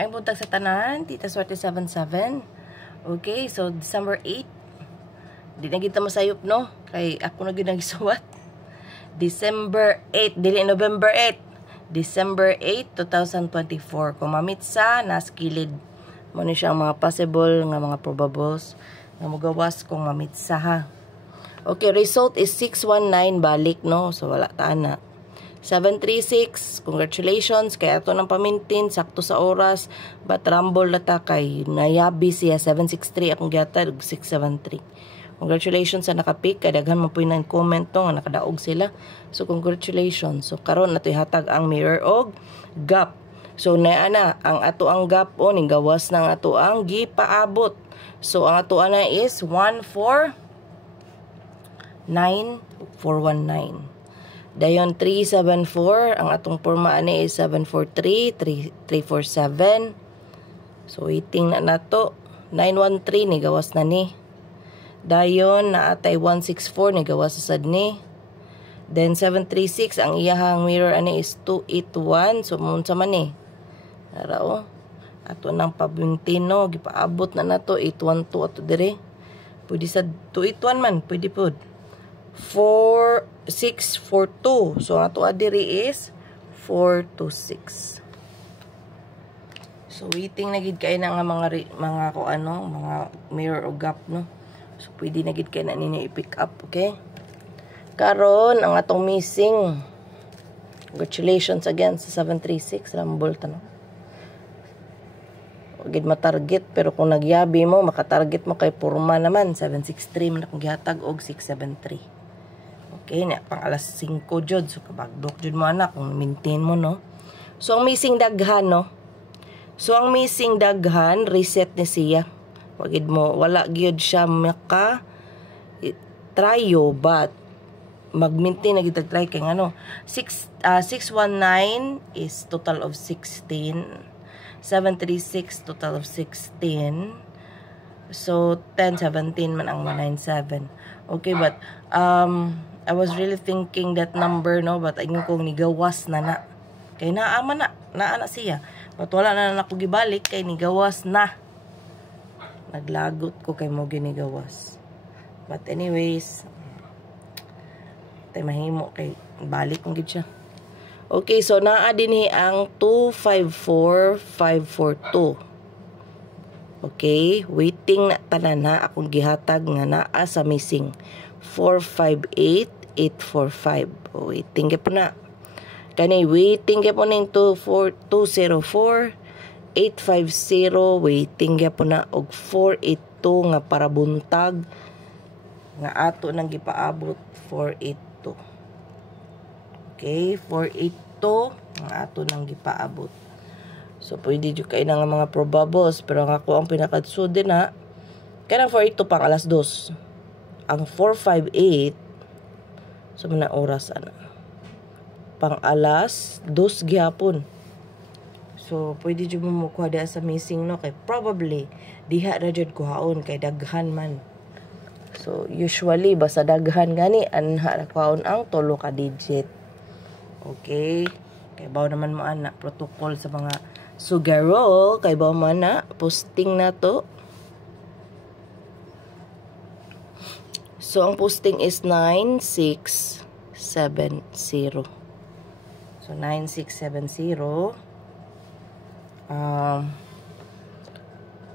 Ay buntag sa tanan, Tita Swerte 77. Okay, so December 8. Di na kita masayop, no? Kay ako na ginagisuwat. December 8, dili November 8. December 8, 2024. Kung mamitsa, naskilid mo ni siyang mga possible nga mga probables nga magawas kung mamitsa, ha. Okay, result is 619 balik, no? So wala taan na. 736, congratulations kay ato ng pamintin, sakto sa oras, but rumble na ta kay nayabi siya. 763 akong gihatag, 673. Congratulations sa nakapik, kay daghan mo po yung comment to nga nakadaog sila. So congratulations. So karon nato ihatag ang mirror og gap. So naa na ang ato ang gap o ning gawas ng ato ang gipaabot. So ang ato ana is 149,419. Dayon 374, ang atong porma ani is 743, 347. So waiting na nato. 913 ni gawas na ni. Dayon naatay 164 ni gawas sa sad ni. Then 736 ang iyahang mirror ani is 281. So munsa man ni. Ara ato nang pabintino gipaabot na nato 812 ato dire. Pwede sa 281 man, pwede pod. 4642. So ato adiri is 426. So waiting na gid kay na nga mga ko ano, mga mirror o gap, no. So pwede na gid kay na ninyo i-pick up, okay? Karon ang atong missing. Congratulations again sa 736 Rumble ta, no. Gid matarget, pero kung nagyabi mo makatarget mo kay porma naman 763 man akong gihatag og 673. Okay, na pang alas 5 jud. So kabagdok jud mo anak kung maintain mo, no. So ang missing daghan, no. So ang missing daghan reset ni siya. Wagid mo wala gyud siya maka tryo, but mag-maintain na gid try kay ano 619 is total of 16. 736 total of 16. So 1017 man ang 197. Okay, but I was really thinking that number, no, but ayun kong nigawas na kay naama na siya, but wala na ako gibalik kay nigawas na. Naglagot ko kay mo ginigawas. But anyways, tay mahimo kay balik kong gid siya. Okay, so naa dinhi ang 254542. Okay, waiting na tanan na akong gihatag nga naa sa missing 458845. Waiting po na. Kani waiting po ning 204 850, waiting po na og 482 nga para buntag nga ato nang gipaabot 482. Okay, 482 nga ato nang gipaabot. So pwede jud kay nga mga probables, pero ang ako ang pinakadsud din na kanang 482 pang alas 2. Ang 458 so man oras ana pang alas 2 gyapon. So pwede jud mo kuha diha sa missing, no, kay probably diha ra jud kuhaon kay daghan man. So usually basta daghan gani anha ra kuhaon ang 3 ka digit. Okay, kay bawo naman mo ana protocol sa mga sugaro, kay bawo man na posting na to. So ang posting is 9670. So 9670.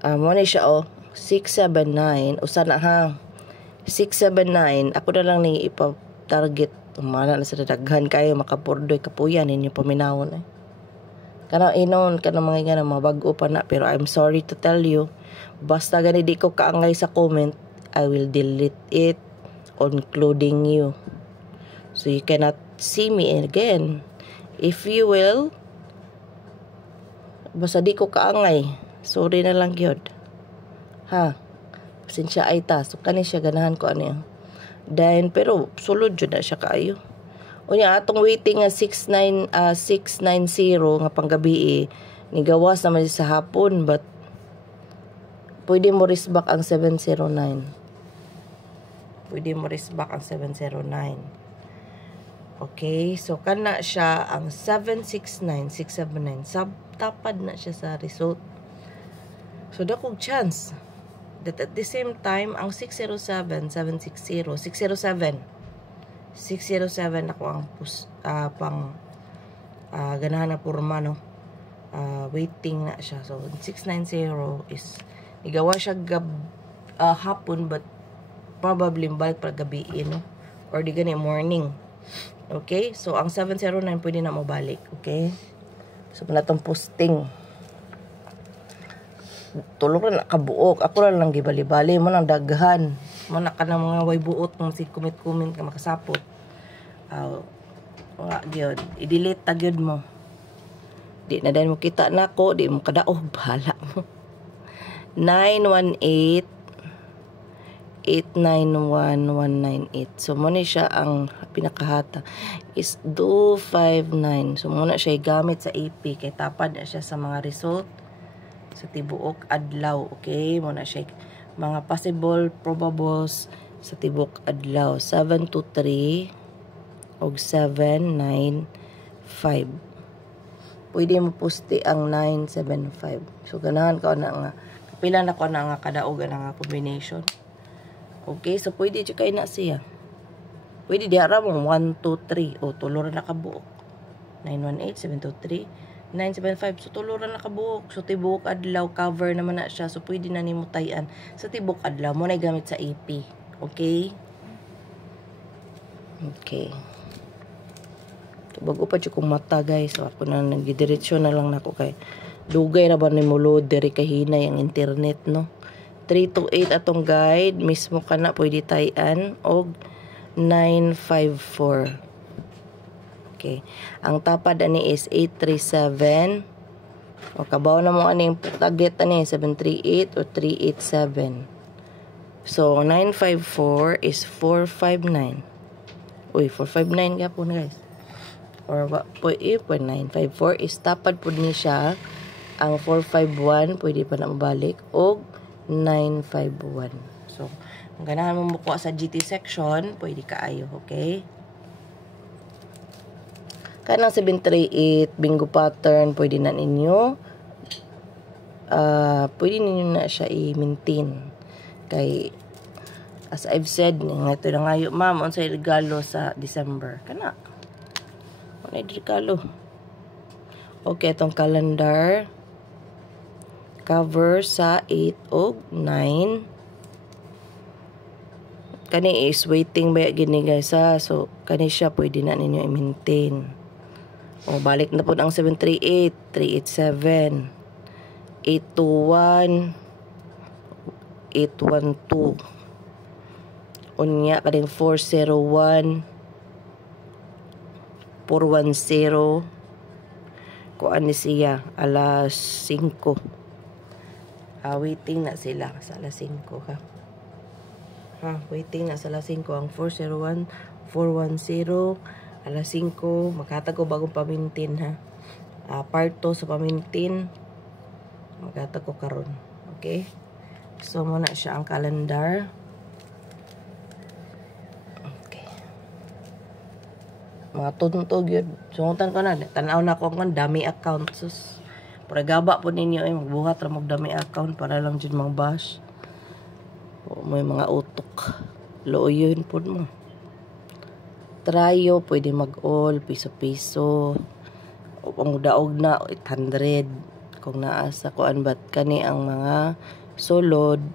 Mo ni siya 679 usa na ha. 679 ako na lang ni ipa-target. Umana na sa daghan kayo makapurdoy kapuyan ninyo paminawon Kana inon kana mga mga bag-o pa na, pero I'm sorry to tell you, basta gani di ko kaangay sa comment, I will delete it, including you. So you cannot see me again. If you will, basta di ko kaangay, sorry na lang gyud. Ha? Pasensya ay ta. So kani siya ganahan ko ano. Then pero sulod jud na siya kaayo. Unya atong waiting nga 690 nga panggabi ni gawas naman sa hapon, but pwede mo risback ang 709. Pwede mo risback ang 709. Okay, so kana siya ang 769,679. Tapad na siya sa result. So dakog chance that at the same time ang 607,760, 607 ako ang pang ganahan na porma, no. Waiting na siya. So 690 is igawa siya hapon, but probably balik pa gabi, no, or di gani morning. Okay, so ang 709 pwede na mabalik. Okay, so panatong posting tulog na kabuok. Ako lang gibali-bali mo nang daghan mo na ka ng mga way buot ng si comment ka makasapot. Nga gyud i-delete ta gyud mo, di na dahil mo kita nako, di mo kadaog, bahala mo. 918 891,198. So muna siya ang pinakahata is 259. So muna siya gamit sa AP kay tapad na siya sa mga result sa tibuok adlaw. Okay, muna siya mga possible probables sa tibuok adlaw 723 og 795. Pwede mo poste ang 975. So ganahan ka na nga kapila na ko na nga kadaog na nga combination. Okay, so pwede siya kayo na siya. Pwede diara mo 1, 2, 3. O, tuloran na kabuok. 918, 723, 975. So, tuloran na kabuok. So, tibuk adlaw, cover naman na siya. So, pwede na ni mo tayan sa tibuk adlaw. Mo na gamit sa AP. Okay? Okay. So, bago pa siya kong mata, guys. So, ako na nagdidiretsyon na lang na ako kay dugay na ba ni mo load, diri kahinay ang internet, no? 328 atong guide mismo kana pwede tayan og 954. Okay, ang tapad ani is 837. O kabaw na mo ani target ani 738 o 387. So 954 is 459. Uy, 459 gapon, guys. Or what po 954 is tapad pud ni siya. Ang 451 pwede pa na mabalik og 951. So, ang ganahan mo makuha sa GT section, pwede kaayo, okay? Kanang 738, bingo pattern, pwede na ninyo. Pwede ninyo na siya i-maintain. Kay, as I've said, nga ito na ngayon, ma'am, unsay regalo sa December. Kana. Ano yung regalo? Okay, itong calendar. Cover sa 8 o 9. Kani is waiting ba gini, guys, ha? So kani siya pwede na ninyo i-maintain. O balik na po ang 738, 387, 821, 812. Unya kaning 401, 410. Kuan ni siya alas 5. Waiting na sila sa alas 5, ha. Waiting na sa alas 5 ang 401, 410, alas 5, maghatag ko bagong pamintin, ha. Part 2 sa pamintin, maghatag ko karon. Okay? So, muna siya ang calendar. Okay. Mga tuntog yun. Sungutan ko na. Tanaw na ko ang dami account. Sus. Para gaba po ninyo ay magbuhat ra magdami account para lang dyan mga bash. O may mga utok. Looyon po mo. Trayo, pwede mag-all, piso-piso. O ang daog na, 800. Kung naasa ko ba't kani ang mga solod.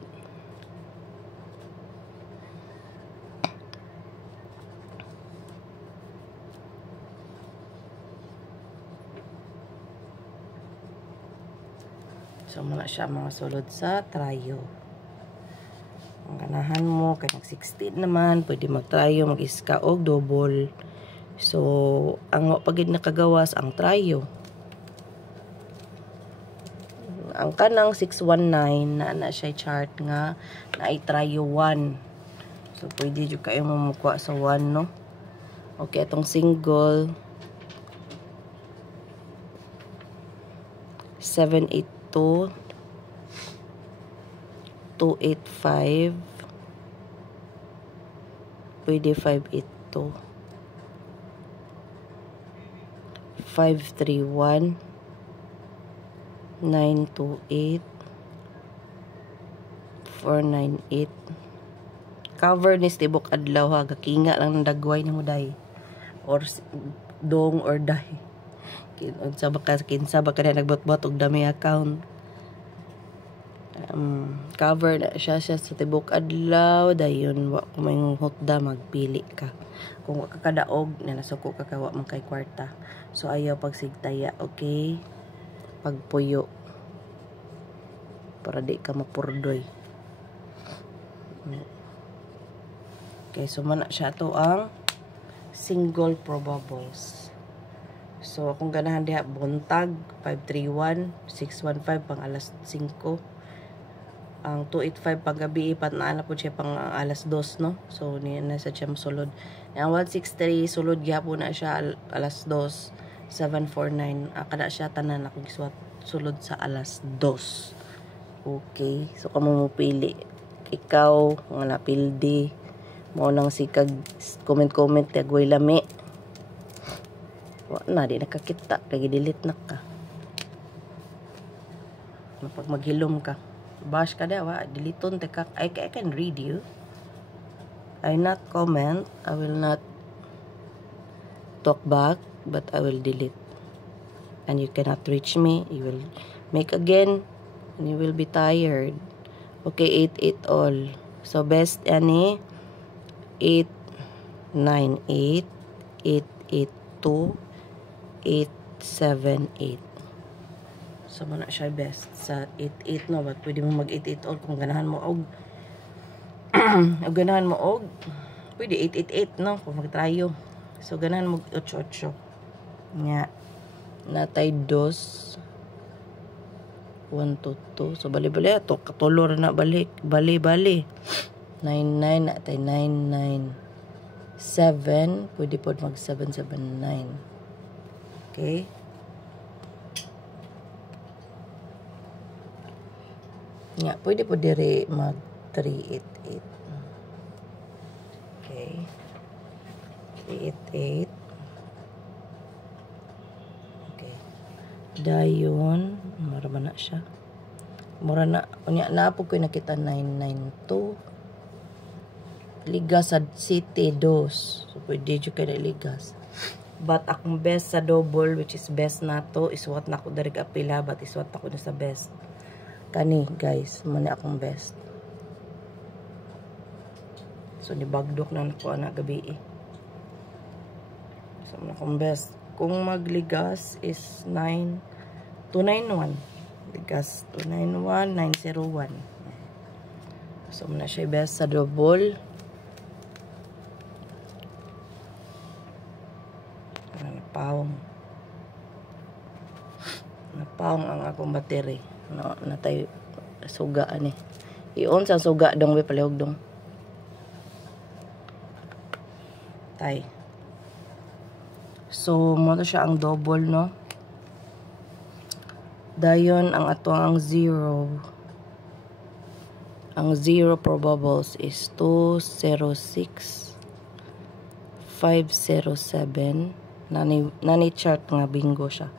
So, muna siya mga sulod sa trayo. Ang ganahan mo, kanyang 16 naman, pwede mag-trayo, mag-iska o double. So, ang pagid nakagawas, ang trayo. Ang kanang 619, na siya chart nga, na ay trayo 1. So, pwede yung kayo mamukuha sa 1, no? Okay, itong single, 782, 285, pwede 582. 531 928 498. Cover ni tibok adlaw ha, gakinga lang ng dagway ni mo day or dong or day. Kinsa ba ka na nagbot-bot og dami account. Cover na siya sa tibok adlaw dayon wa ko may hotda magpili ka. Kung wa ka kadaog na nasuko ka kawa man kay kwarta. So ayaw pagsigtaya, okay? Pagpuyo para di ka mapurdoy. Okay, so mana siya to ang single probables. So kung ganahan diha buntag 531 615 pang alas 5. Ang 285 pag gabi patnaan na po siya pang alas 2, no? So niya na sa siya sulod. Ang 163 sulod gyapon na siya alas 2. 749 kada siya tanan akong giswat sulod sa alas 2. Okay, so kamo mo pili. Ikaw nga napildi mo nang sikag comment tagway lami. Wa na di nakakita kay delete na ka. Pag maghilom ka, bash ka daw, deleton te ka. I can read you. I not comment, I will not talk back, but I will delete. And you cannot reach me. You will make again and you will be tired. Okay, 88 all. So best ani 898 882 878. So mo na siya best sa 88, no, but pwede mo mag 88 all kung ganahan mo og ganahan mo og pwede 888, no, kung magtrayo. So ganahan mo 88 nya natay 2 122. So bali-bali ato katulor na balik bali 99 natay 997 pwede pod mag 779. Okay, nga pwede po dire mag 388. Okay, 388. Okay, dayon mara na siya, mura na unya na po ko nakita 992 ligas sa city 2. So pwede jud kay ligas, but akong best sa double which is best nato is what na ko direk apila, but is what ako na sa best kani guys, man akong best. So ni bagdok na ko ana gabi eh. So man akong best kung magligas is 9291 ligas 291 901. So man siya best sa double. Napawang ang akong battery, no, natay suga ani. Iyon sa suga dong we palihog dong. Tay. So mo to siya ang double, no. Dayon ang ato ang zero. Ang zero probables is 206 507. Nani chart nga bingo siya.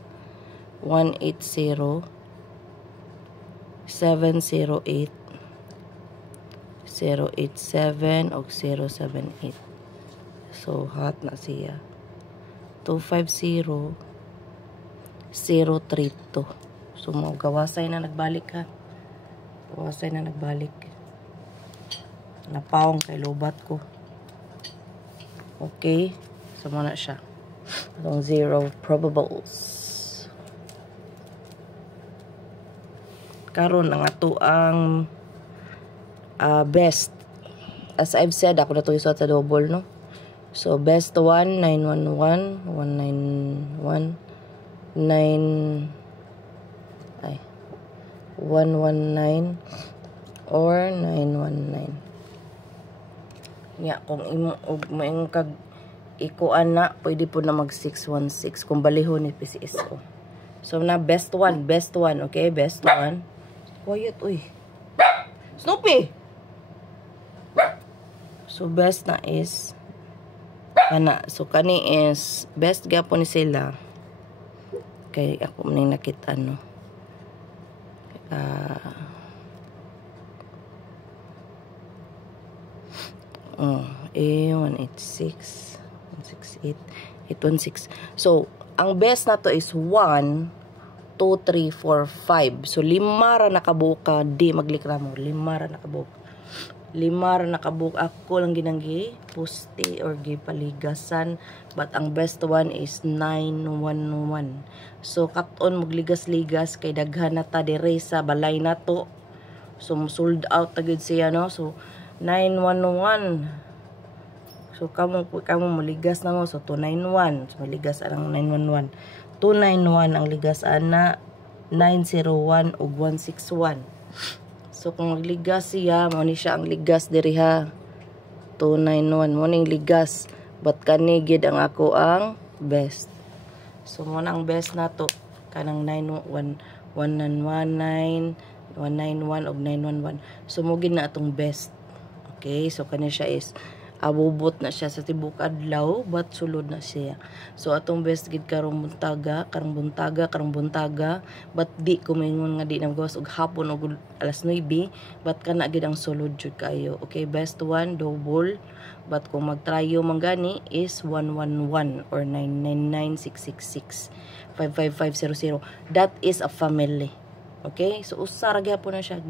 180 708 087 og 078. So hot na siya. 250 032. So mo gawasay na nagbalik ha. Gawasay na nagbalik. Napawang kay lobat ko. Okay. So mo na siya. Itong zero probables. Karon ang ato ang best. As I've said, ako na ito isot sa double, no? So, best 1, 911, 191, 119, or 919. Nya, kung imo kag ikuan na, pwede po na mag 616 kung balihon ni PCSO. So, na best 1, okay? Best 1. Quiet, uy. Snoopy! So, best na is kana. So, kani is best gapon ni sila. kay ako maning nakita no. A186 168 816. So ang best na to is 1 2 3 4 5. So 5 ra nakabuka, di maglikramo, 5 ra nakabuka. 5 ra nakabuka, ako lang ginanggi pusti or gipaligasan, but ang best one is 911. So katon magligas-ligas kay daghan na ta dire sa balay na to. So sold out ta gid siya no. So 911. So kamo maligas na mo, so 291. So maligas ang 911. 291 ang ligas ana, 901 ug 161. So kung magligas siya, mo ni siya ang ligas diri ha. 291 mo ning ligas, but kani gid ang ako ang best. So mo ang best nato kanang 911 119 191 ug 911. So mo gid na atong best. Okay, so kani siya is abubot na siya sa tibok adlaw, but sulod na siya. So atong best gid karong buntaga, but di ko maingon nga di na gawas og hapon og alas 9, but kana gid ang sulod jud kayo. Okay, best one double, but kung magtrayo man gani is 111 or 999666 55500. That is a family. Okay, so usara gyapon na siya,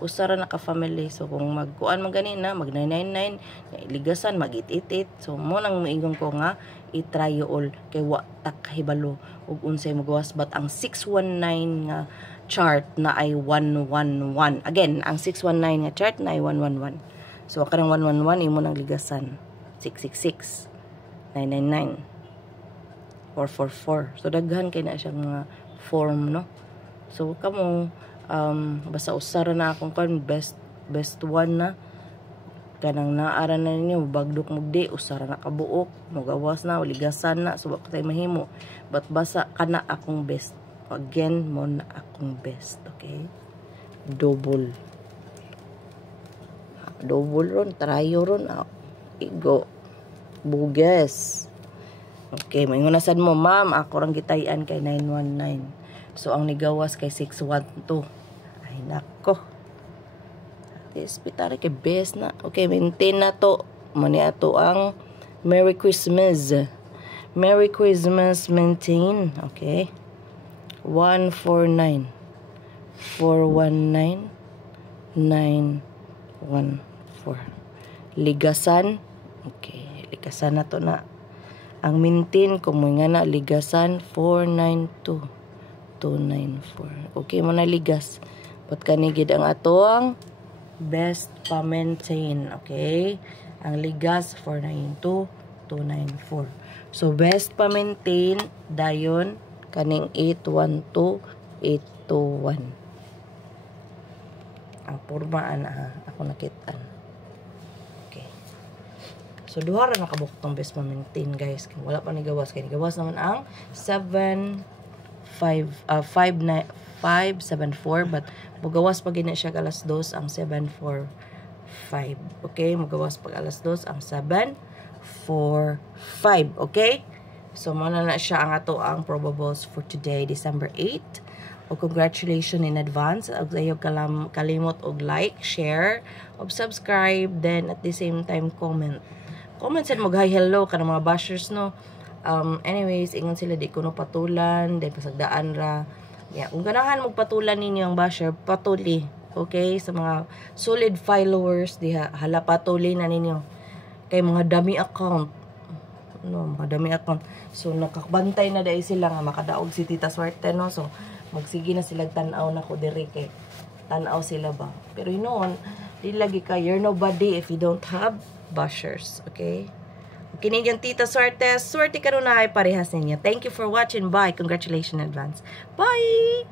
usara na ka family. So kung magkuan man ganina, mag 999, ligasan mag 888. So mo nang moingon ko nga i-try all kay wa tak hibalo ug unsay magawas, but ang 619 nga chart na ay 111. Again, ang 619 nga chart na ay 111. So kanang 111 imo nang ligasan 666 999 444. So daghan kay na siya nga form no. So kamo basta usara na akong kan best one na kanang naara na ninyo bagdok mugdi, usara na kabuok, magawas na ligasan na, so wa tay mahimo, but basta kana akong best. Again mo na akong best. Okay, double ron, trayo ron, igo buges. Okay, maingon na sad mo, ma'am, ako rang gitayan kay 919. So, ang nigawas kay 612. Ay, nako. Hospital kay best na. Okay, maintain na to. Mani ato ang Merry Christmas. Merry Christmas, maintain. Okay. 149 419 914. Ligasan. Okay, ligasan na to na. Ang maintain, kung nga na, ligasan 492 294. Okay mo na ligas. But kanigid ang ato ang best pa-maintain. Okay? Ang ligas 492 294. So best pa-maintain dayon kaning 812 821. Ang pormaan ako nakitaan. Okay. So duha ra nakabuk tong best pa-maintain guys. Kaya wala pa ni gawas, kay gawas naman ang 574, but mugawas pag gina siya alas 2 ang 745. Okay, mugawas pag alas 2 ang 745. Okay, so muna na siya ang ato ang probables for today, December 8. O congratulations in advance. Og ayaw kalimot og like, share, og subscribe, then at the same time comment sa mag hi hello ka mga bashers no. Anyways, ingon sila di ko no patulan, then pasagdaan ra. Yeah, kung ganahan magpatulan ninyo ang basher, patuli. Okay, sa mga solid followers diha, hala patuli na ninyo. Kay mga dummy account. No, mga dummy account. So nakabantay na dai sila nga makadaog si Tita Swerte no. So magsige na sila tan-aw na ko diri kay tan-aw sila ba. Pero hinuon, di lagi ka, you're nobody if you don't have bashers. Okay? Canadian Tita Swerte. Swerte karon na ay parehas ninyo. Thank you for watching. Bye. Congratulations in advance. Bye!